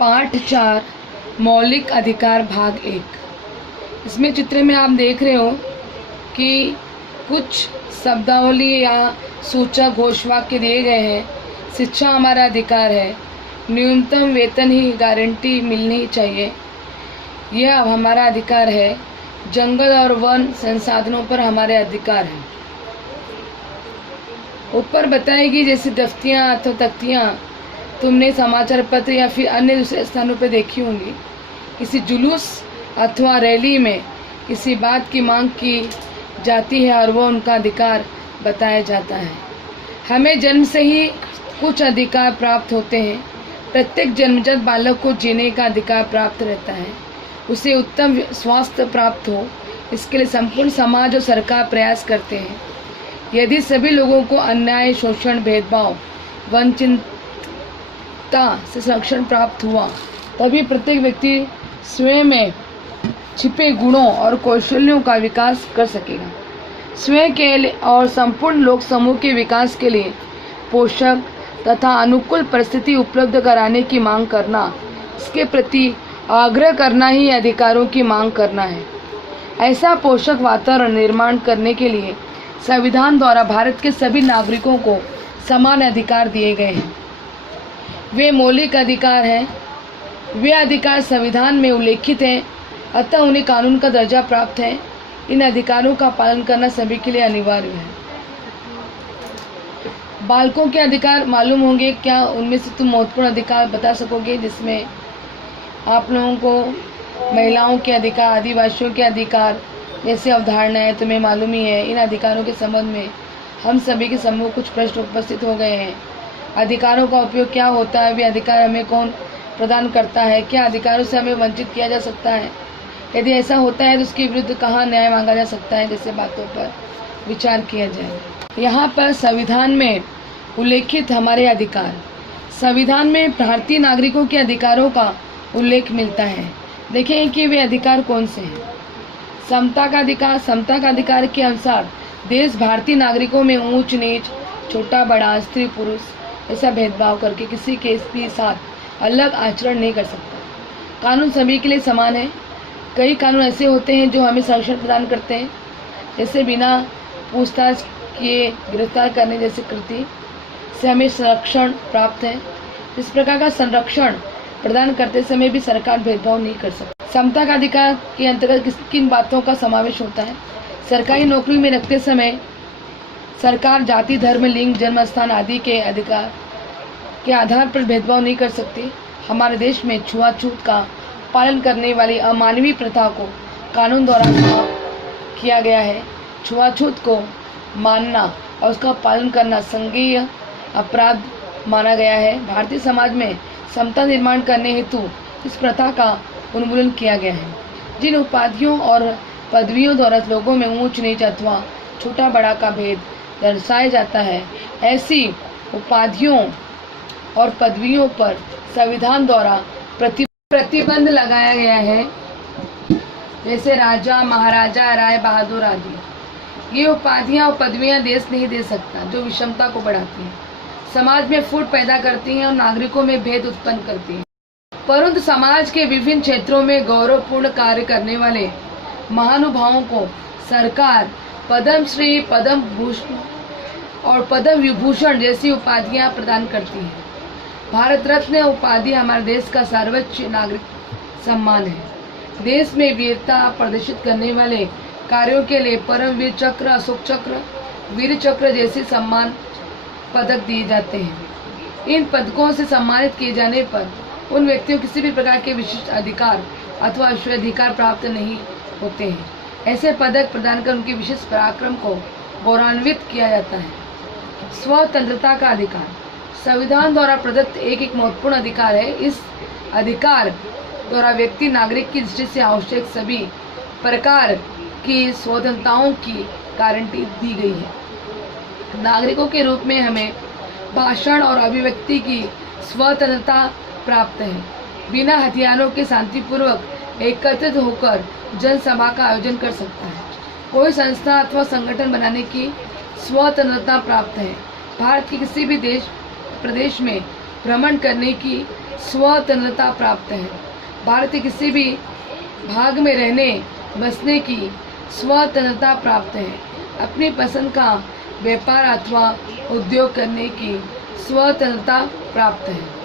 पाठ 4 मौलिक अधिकार भाग 1। इसमें चित्र में आप देख रहे हो कि कुछ शब्दावली या सूचक घोषवाक्य दिए गए हैं। शिक्षा हमारा अधिकार है, न्यूनतम वेतन ही गारंटी मिलनी चाहिए, यह अब हमारा अधिकार है, जंगल और वन संसाधनों पर हमारे अधिकार हैं। ऊपर बताएगी जैसे दफ्तियाँ अथवा तख्तियाँ तुमने समाचार पत्र या फिर अन्य दूसरे स्थानों पर देखी होंगी। किसी जुलूस अथवा रैली में किसी बात की मांग की जाती है और वो उनका अधिकार बताया जाता है। हमें जन्म से ही कुछ अधिकार प्राप्त होते हैं। प्रत्येक जन्मजात बालक को जीने का अधिकार प्राप्त रहता है, उसे उत्तम स्वास्थ्य प्राप्त हो, इसके लिए संपूर्ण समाज और सरकार प्रयास करते हैं। यदि सभी लोगों को अन्याय, शोषण, भेदभाव, वंचितता से संरक्षण प्राप्त हुआ, तभी प्रत्येक व्यक्ति स्वयं में छिपे गुणों और कौशल्यों का विकास कर सकेगा। स्वयं के और संपूर्ण लोक समूह के विकास के लिए पोषक तथा अनुकूल परिस्थिति उपलब्ध कराने की मांग करना, इसके प्रति आग्रह करना ही अधिकारों की मांग करना है। ऐसा पोषक वातावरण निर्माण करने के लिए संविधान द्वारा भारत के सभी नागरिकों को समान अधिकार दिए गए हैं। वे मौलिक अधिकार हैं। वे अधिकार संविधान में उल्लेखित हैं, अतः उन्हें कानून का दर्जा प्राप्त है। इन अधिकारों का पालन करना सभी के लिए अनिवार्य है। बालकों के अधिकार मालूम होंगे क्या? उनमें से तुम महत्वपूर्ण अधिकार बता सकोगे जिसमें आप लोगों को महिलाओं के अधिकार, आदिवासियों के अधिकार जैसे अवधारणाएं तुम्हें मालूम ही है। इन अधिकारों के संबंध में हम सभी के समूह कुछ प्रश्न उपस्थित हो गए हैं। अधिकारों का उपयोग क्या होता है? वे अधिकार हमें कौन प्रदान करता है? क्या अधिकारों से हमें वंचित किया जा सकता है? यदि ऐसा होता है तो उसके विरुद्ध कहाँ न्याय मांगा जा सकता है? जैसे बातों पर विचार किया जाए। यहाँ पर संविधान में उल्लेखित हमारे अधिकार, संविधान में भारतीय नागरिकों के अधिकारों का उल्लेख मिलता है। देखें कि वे अधिकार कौन से हैं। समता का अधिकार, समता का अधिकार के अनुसार देश भारतीय नागरिकों में ऊंच नीच, छोटा बड़ा, स्त्री पुरुष ऐसा भेदभाव करके किसी के भी साथ अलग आचरण नहीं कर सकता। कानून सभी के लिए समान है। कई कानून ऐसे होते हैं जो हमें संरक्षण प्रदान करते हैं, जैसे बिना पूछताछ किए गिरफ्तार करने जैसी कृति से हमें संरक्षण प्राप्त है। इस प्रकार का संरक्षण प्रदान करते समय भी सरकार भेदभाव नहीं कर सकती। समता का अधिकार के अंतर्गत किन बातों का समावेश होता है? सरकारी नौकरी में रखते समय सरकार जाति, धर्म, लिंग, जन्म स्थान आदि के अधिकार के आधार पर भेदभाव नहीं कर सकती। हमारे देश में छुआछूत का पालन करने वाली अमानवीय प्रथा को कानून द्वारा समाप्त किया गया है। छुआछूत को मानना और उसका पालन करना संज्ञेय अपराध माना गया है। भारतीय समाज में समता निर्माण करने हेतु इस प्रथा का उन्मूलन किया गया है। जिन उपाधियों और पदवियों द्वारा लोगों में ऊंच नीच अथवा छोटा बड़ा का भेद दर्शाया जाता है, ऐसी उपाधियों और पदवियों पर संविधान द्वारा प्रतिबंध लगाया गया है, जैसे राजा, महाराजा, राय बहादुर आदि। ये उपाधियां और पदवियां देश नहीं दे सकता, जो विषमता को बढ़ाती हैं, समाज में फूट पैदा करती हैं और नागरिकों में भेद उत्पन्न करती हैं। परंतु समाज के विभिन्न क्षेत्रों में गौरवपूर्ण कार्य करने वाले महानुभावों को सरकार पद्म श्री, पद्म भूषण और पद्म विभूषण जैसी उपाधियां प्रदान करती है। भारत रत्न उपाधि हमारे देश का सर्वोच्च नागरिक सम्मान है। देश में वीरता प्रदर्शित करने वाले कार्यों के लिए परमवीर चक्र, अशोक चक्र, वीर चक्र जैसे सम्मान पदक दिए जाते हैं। इन पदकों से सम्मानित किए जाने पर उन व्यक्तियों को किसी भी प्रकार के विशिष्ट अधिकार अथवा अधिकार प्राप्त नहीं होते हैं। ऐसे पदक प्रदान कर उनके विशेष पराक्रम को गौरवान्वित किया जाता है। स्वतंत्रता का अधिकार संविधान द्वारा प्रदत्त एक महत्वपूर्ण अधिकार है। इस अधिकार द्वारा व्यक्ति नागरिक की दृष्टि से आवश्यक सभी प्रकार की स्वतंत्रताओं की गारंटी दी गई है। नागरिकों के रूप में हमें भाषण और अभिव्यक्ति की स्वतंत्रता प्राप्त है। बिना हथियारों के शांतिपूर्वक एकत्रित होकर जनसभा का आयोजन कर सकता है। कोई संस्था अथवा संगठन बनाने की स्वतंत्रता प्राप्त है। भारत के किसी भी देश प्रदेश में भ्रमण करने की स्वतंत्रता प्राप्त है। भारत के किसी भी भाग में रहने बसने की स्वतंत्रता प्राप्त है। अपनी पसंद का व्यापार अथवा उद्योग करने की स्वतंत्रता प्राप्त है।